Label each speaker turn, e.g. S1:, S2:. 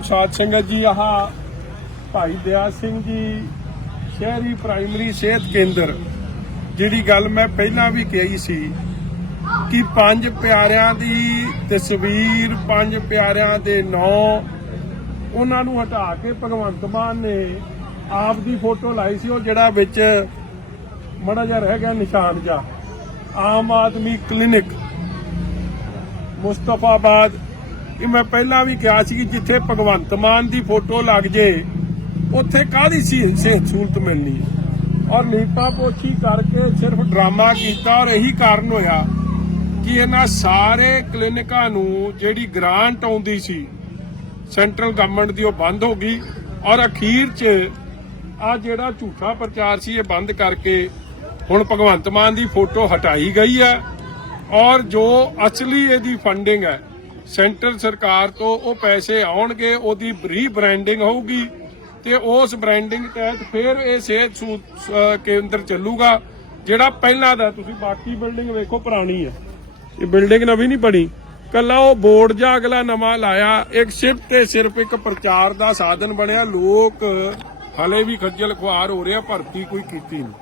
S1: ਸਾਧ ਸਿੰਘ ਜੀ, ਆਹ ਭਾਈ ਦਇਆ ਸਿੰਘ ਜੀ, ਸ਼ਹਿਰੀ ਪ੍ਰਾਇਮਰੀ ਸਿਹਤ ਕੇਂਦਰ। ਜਿਹੜੀ ਗੱਲ ਮੈਂ ਪਹਿਲਾਂ ਵੀ ਕਹੀ ਸੀ ਕਿ ਪੰਜ ਪਿਆਰਿਆਂ ਦੀ ਤਸਵੀਰ, ਪੰਜ ਪਿਆਰਿਆਂ ਦੇ ਨਾਂ ਉਹਨਾਂ ਨੂੰ ਹਟਾ ਕੇ ਭਗਵੰਤ ਮਾਨ ਨੇ ਆਪ ਦੀ ਫੋਟੋ ਲਾਈ ਸੀ, ਉਹ ਜਿਹੜਾ ਵਿੱਚ ਮੜਾ ਜਿਹਾ ਰਹਿ ਗਿਆ ਨਿਸ਼ਾਨ ਜਾ ਆਮ ਆਦਮੀ ਕਲੀਨਿਕ ਮੁਸਤਫਾਬਾਦ ਇਹ ਮੈਂ ਪਹਿਲਾਂ ਵੀ ਕਿਹਾ ਸੀ ਕਿ ਜਿੱਥੇ ਭਗਵੰਤ ਮਾਨ ਦੀ ਫੋਟੋ ਲੱਗ ਜੇ, ਉੱਥੇ ਕਾਹਦੀ ਸੀ ਸਹੂਲਤ ਮਿਲਣੀ? ਔਰ ਨੀਤਾ ਪੋਛੀ ਕਰਕੇ ਸਿਰਫ ਡਰਾਮਾ ਕੀਤਾ ਔਰ ਇਹੀ ਕਾਰਨ ਹੋਇਆ ਕਿ ਇਹਨਾਂ ਸਾਰੇ ਕਲੀਨਿਕਾਂ ਨੂੰ ਜਿਹੜੀ ਗ੍ਰਾਂਟ ਆਉਂਦੀ ਸੀ, ਸੈਂਟਰਲ ਗਵਰਨਮੈਂਟ ਦੀ ਉਹ ਬੰਦ ਹੋ ਗਈ ਔਰ ਅਖੀਰ 'ਚ ਆ ਜਿਹੜਾ ਝੂਠਾ ਪ੍ਰਚਾਰ ਸੀ ਇਹ ਬੰਦ ਕਰਕੇ ਹੁਣ ਭਗਵੰਤ ਮਾਨ ਦੀ ਫੋਟੋ ਹਟਾਈ ਗਈ ਹੈ ਔਰ ਜੋ ਅਸਲੀ ਇਹਦੀ ਫੰਡਿੰਗ ਹੈ ਸੈਂਟਰ ਸਰਕਾਰ ਤੋਂ ਉਹ ਪੈਸੇ ਆਉਣਗੇ, ਉਹਦੀ ਰੀ ਹੋਊਗੀ ਤੇ ਉਸ ਬ੍ਰਾਂਡਿੰਗ ਤਹਿਤ ਫਿਰ ਇਹ ਸਿਹਤ ਕੇਂਦਰ ਚੱਲੂਗਾ, ਜਿਹੜਾ ਪਹਿਲਾਂ ਦਾ, ਤੁਸੀਂ ਬਾਕੀ ਬਿਲਡਿੰਗ ਵੇਖੋ ਪੁਰਾਣੀ ਹੈ। ਇਹ ਬਿਲਡਿੰਗ ਨਵੀਂ ਨਹੀਂ ਬਣੀ। ਕੱਲਾ ਉਹ ਬੋਰਡ ਜਾਂ ਅਗਲਾ ਨਵਾਂ ਲਾਇਆ, ਇੱਕ ਸਿਰਫ ਤੇ ਸਿਰਫ ਇੱਕ ਪ੍ਰਚਾਰ ਦਾ ਸਾਧਨ ਬਣਿਆ, ਲੋਕ ਹਲੇ ਵੀ ਖੱਜਲ ਖੁਆਰ ਹੋ ਰਿਹਾ ਭਰਤੀ ਕੋਈ ਕੀਤੀ ਨਹੀਂ।